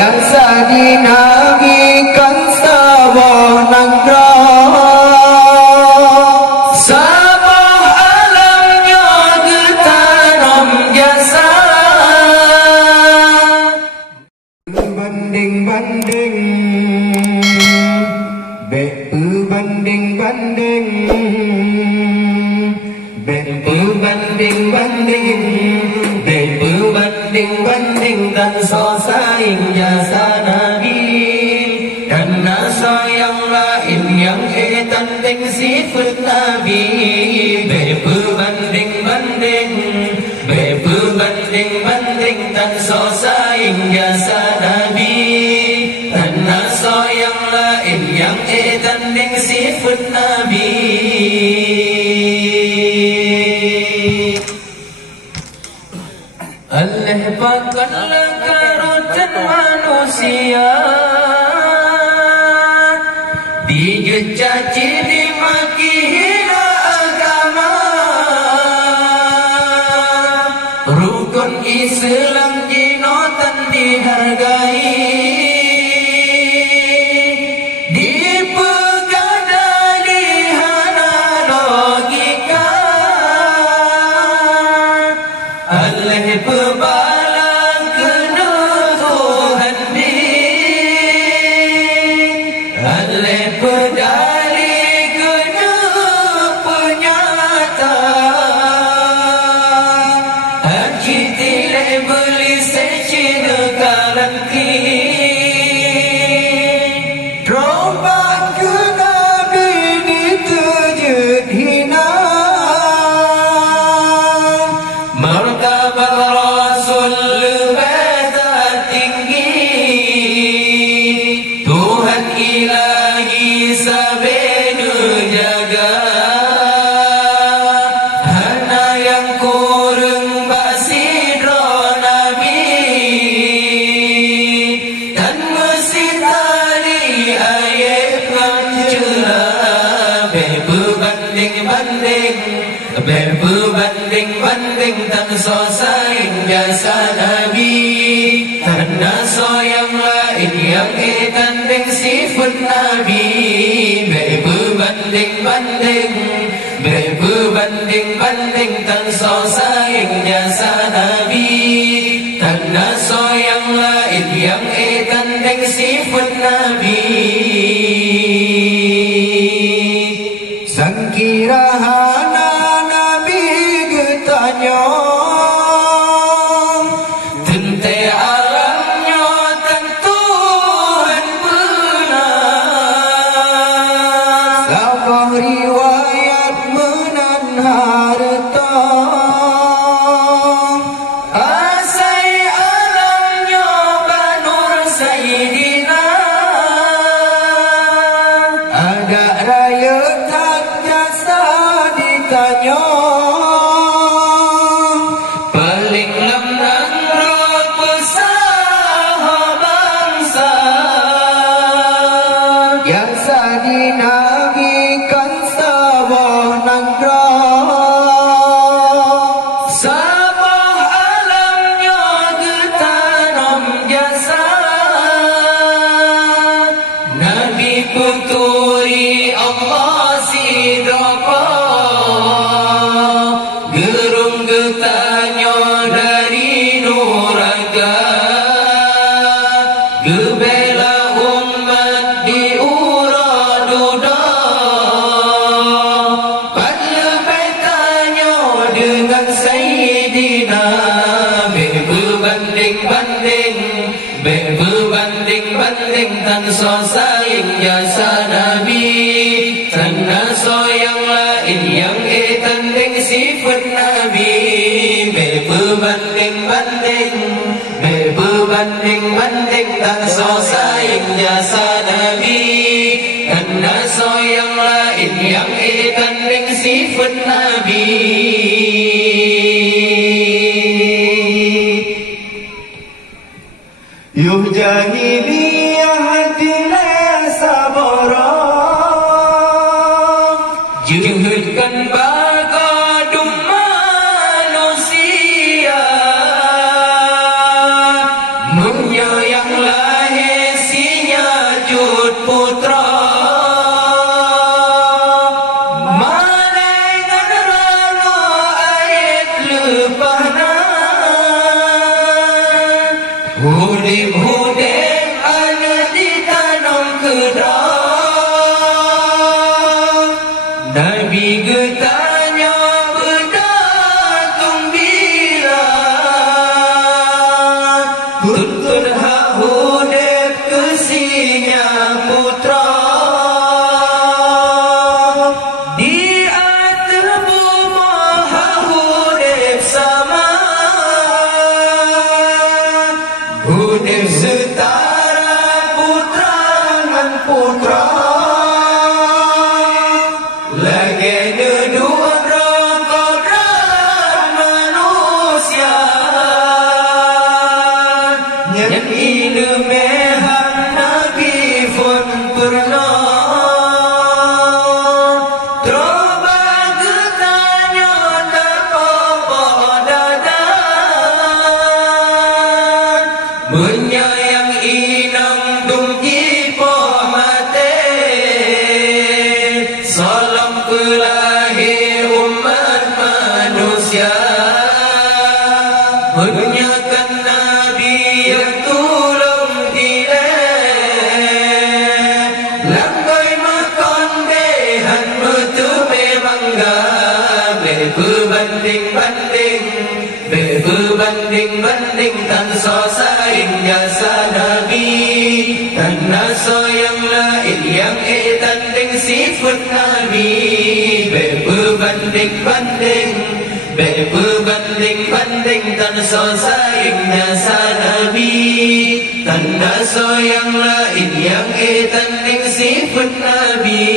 Jadi nabikan sabah nagrah sabah alamnya getanam jasa banding-banding banding-banding banding-banding banding-banding dan so saing jasa Nabi dan nasa yang lain yang tanding sifat Nabi berbanding-banding dan so saing jasa Nabi dan nasa yang lain yang tanding sifat Nabi. Allah pakatlah karutan manusia dicaci dimaki hina agama rukun Islam jinotan dihargai dipegadai hana logika Allah pebalang kena Tuhan di Allah pedali kena penyata Haji tilai beli secina kalanti Rombak ke Nabi ditujud hina martabat Rasul beta tinggi Tuhan ilahi sabenu jaga hana yang kurang basidro Nabi dan mesin tali ayat pancula berbanding-banding dan so saing jasa Nabi karena so yang lain yang tanding sifat Nabi berbanding dan so saing jasa Nabi karena so yang lain yang tanding sifat Nabi. Sangkira hana Nabi getanya tente alamnya tentuan benar sabah riwayat menan harta asai alamnya banur Sayyidina agak raya ditanya paling lemah roh pesaha bangsa yang sadi nabikan sabah nagrah sabah alamnya getanam jasa Nabi puturi Allah sidrapa gerung getanya dari nuraga gebela umat diuraduda pada petanya dengan Sayyidina berbanding dan so saing jasa Nabi tanah so yang lain yang tanding sifat Nabi berbanding dan so saing jasa Nabi tanah so yang lain yang tanding sifat Nabi. Yuh jahiliyah tidak sabara juhudkan bagadum manusia yang lain hudeng ana ditanam kedah. Nabi getanya berdatung bila tutur hak hudeng kesinya putra. Hudeng setara putra dengan putra, lagi dua kodrat manusia. Yang ini mehan Nabi pun pernah terobat getanya terpopok dadan. Menyayang inang dumji pohmate, salam kelahir umat manusia. Menyakan Nabi yang tulung dileh, langgai makan behan betume bangga. Berbanding tan sosaing jasa Nabi, tanah soyang lain yang tanding sifat Nabi. Berbanding tan sosaing jasa Nabi, tanah soyang lain yang tanding sifat Nabi.